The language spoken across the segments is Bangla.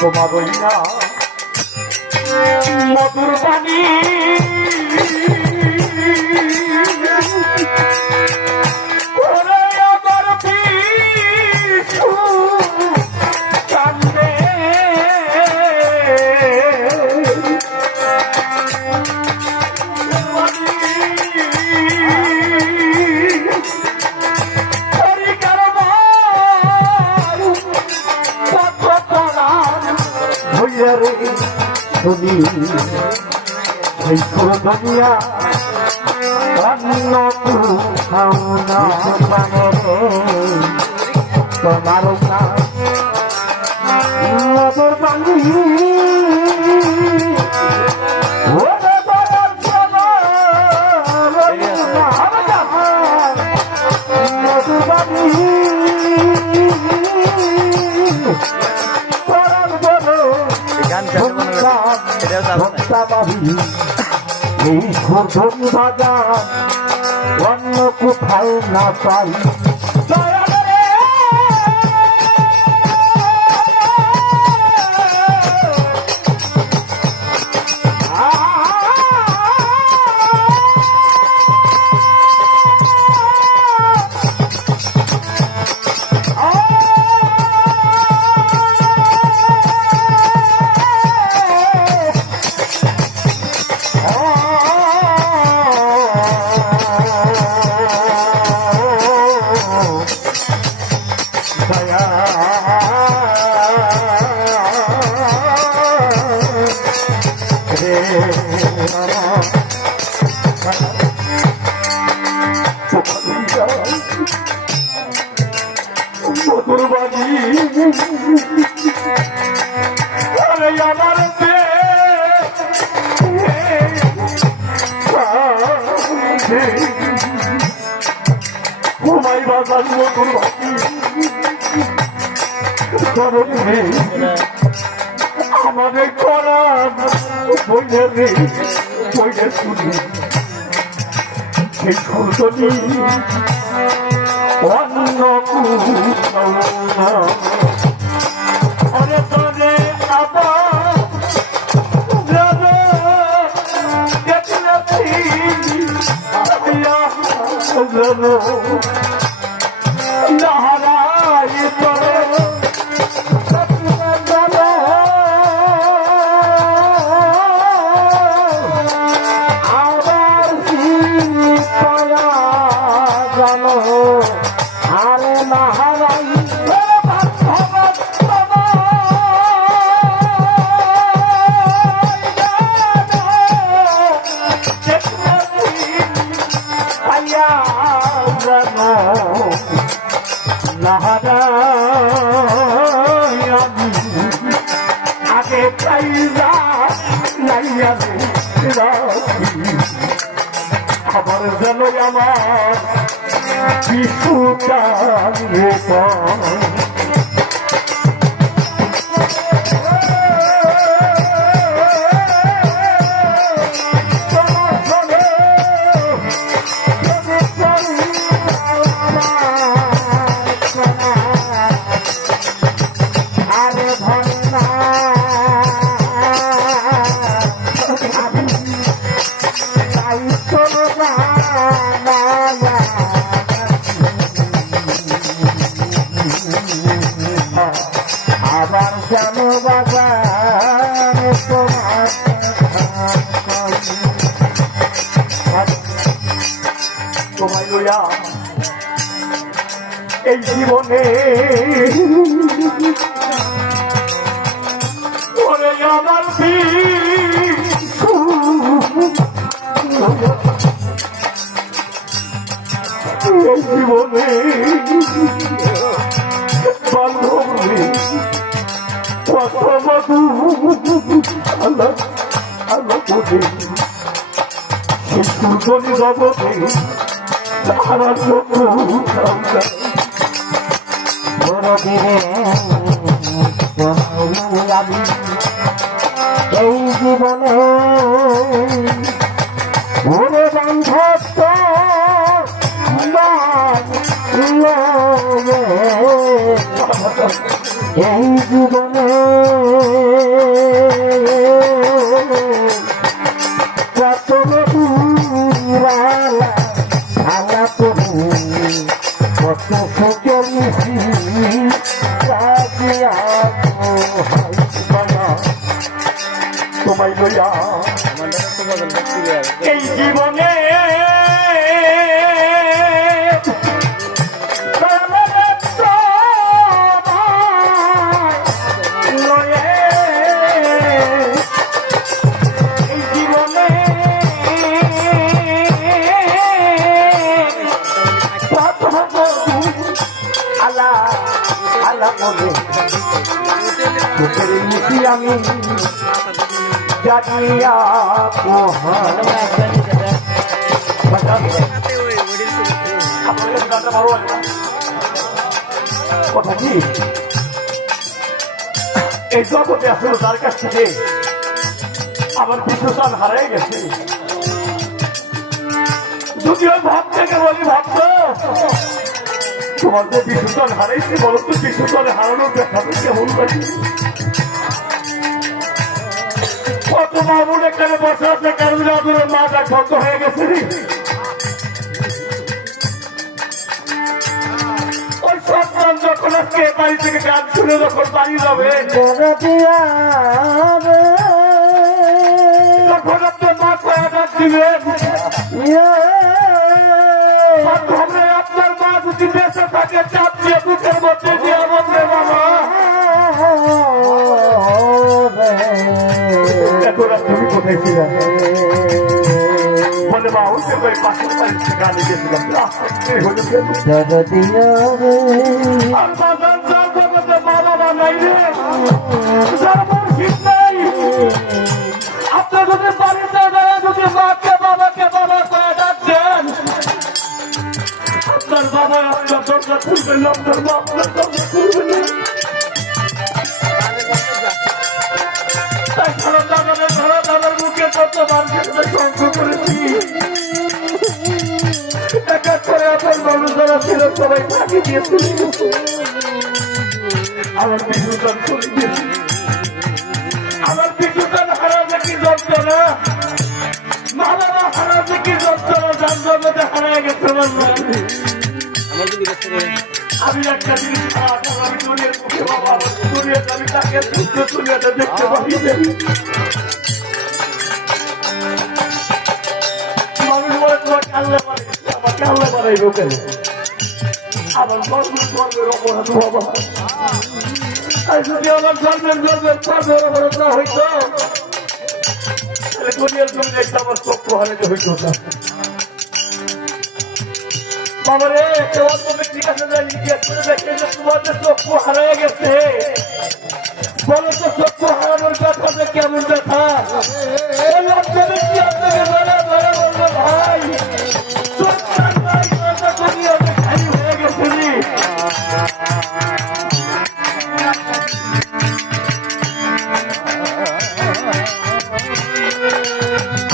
তোমার বইনা মধুর বাণী আমার পিছু কান্দে তুমি এই দুনিয়া অন্য খাও না তোমার মধুর বাণী মধুর বাণী এই ধনী বাজার অন্য কোথাও না পাই মধুর বাণী আমার ঘুমাই বাজার মধুর বাণী আমাদের করা বইলে রে বইলে শুনি সেই ঘটনি অন্য তোরে আবার নাহারাই তোরে আরে নাহারাই নাহারাই আমি আগে চাইরা লাইয়া খবর যেন আমার কিছু কানে আরে ভন্না তাই চলো না আবার জানো বাজার তোমায় লইয়া এই জীবনে ওরে আমার এই জীবনে বান্ধব নেই, কত মধু আল্লাহ আল্লাহ বোঝে, সেই দুর্গনি জগতে আমার চক্ষু এই জীবনে ওরে বান্ধব এই জীবনে কত আলা করি কত সুখে মিশি তোমায় লইয়া এই জীবনে আমি জানিয়া কথা কি এই জগতে আসলে তার কাছ থেকে আমার বিশ্বস্থান হারাই গেছে। যদিও ভাব থেকে বলি ভাবছ তোমার যে বিশ্বস্থান হারাইছে বলো তো বিশ্বস্থানে হারানোর দেখাবে কেমন লাগে। কত মামুন এখানে বসে আছে কারণ আপনার মাটা ক্ষত হয়ে গেছে। ওই সন্তান যখন আজকে বাড়ি থেকে গান শুনে যখন বাড়ি যাবে যখন আপনার মা কয়া ডাক দিবেন আপনার মা যদি বেঁচে থাকে চাপ দিয়ে বুকের মধ্যে দিয়ে আমাদের বাবা তুমি কোথায় ছিল বলে মা ওই পাশের বাড়িতে গানে গেছিলাম আপনার যদি বাড়িতে যদি মাকে বাবাকে বাবা করে ডাকছেন আপনার বাবা আপনার দরজা খুলবেন আপনার মা আপনার দরজা খুলবেন সবাই ফাঁকি দিয়ে আমার বিশুদান চলে গেছে। আমার বিশুদান হারাবে কি যন্ত্রণা, মা বাবা হারাবে কি যন্ত্রণা, যার জগতে হারায় গেছে। আমি একটা জিনিস আমি দুনিয়ার মুখে বাবা দুনিয়াতে আমি তাকে দুনিয়াতে দেখতে পারি। মানুষ বলে তোমার কাল্লা পারে আমার কাল্লা পারাই লোকের আমার ধর্মের অপরাধ বাবা। আর যদি আমার ধর্মের অপরাধ না হইত তাহলে দুনিয়ার জন্য একটা আমার চক্ষু হারাতে হইত না। বাবা রে তোমার তুমি ঠিক আছে তোমাদের চক্ষু হারাই গেছে বলো তো চক্ষু হারানোর কথা যে কেমন কথা ভাই খালি হয়ে গেছে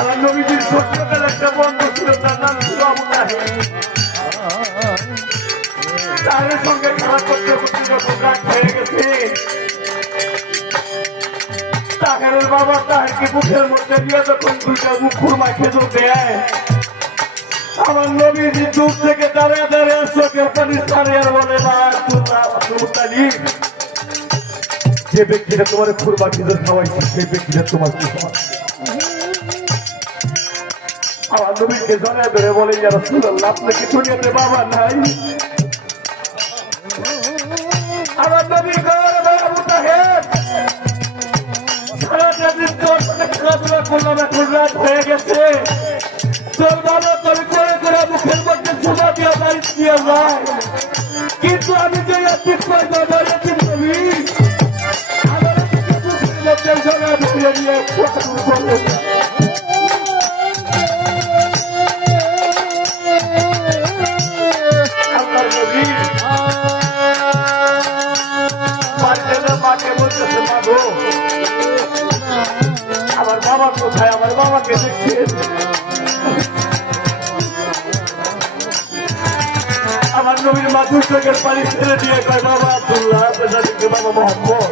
আমার নবীজির ছোট্টকাল একটা বন্ধু ছিল তার নাম ছিল আবু তাহের। তাহের সঙ্গে খেলা করতে করতে যখন রাত হয়ে গেছে তাহেরের বাবা তাহেরকে বুকের মধ্যে দিয়ে যখন দুইটা মুখ খুরমা খেজুর দেয় আমার নবীজি দূর থেকে দাঁড়িয়ে দাঁড়িয়ে চোখের পানি সারে আর বলে যে ব্যক্তিটা তোমার খুরমা খেজুর খাওয়াইছে সেই ব্যক্তিটা তোমার কি খাওয়া। আমার নবীকে জড়ায় ধরে বলে ইয়া রাসূলুল্লাহ আপনাকে দুনিয়াতে বাবা নাই। আমার নবী আবু তাহের সারাটা দিন তোর সাথে খেলাধুলা করলাম এখন রাত হয়ে গেছে তোর বাবা তোর করে করে মুখের মধ্যে ক্ষমা দিয়া বাড়ি দিয়ে যায়, কিন্তু আমি যে এতিম পয়দা এতিম বলি আমার টেনশন ধরে নিয়ে কথা বলে আল্লাহর নবী বাড়িতে মাকে বলতেছে মা গো আমার বাবা কোথায়, আমার বাবাকে দেখছে। আমার নবীর মা দু চোখের পানি ছেড়ে দিয়ে কয় বাবা আব্দুল্লাহ, বাবা মোহাম্মদ।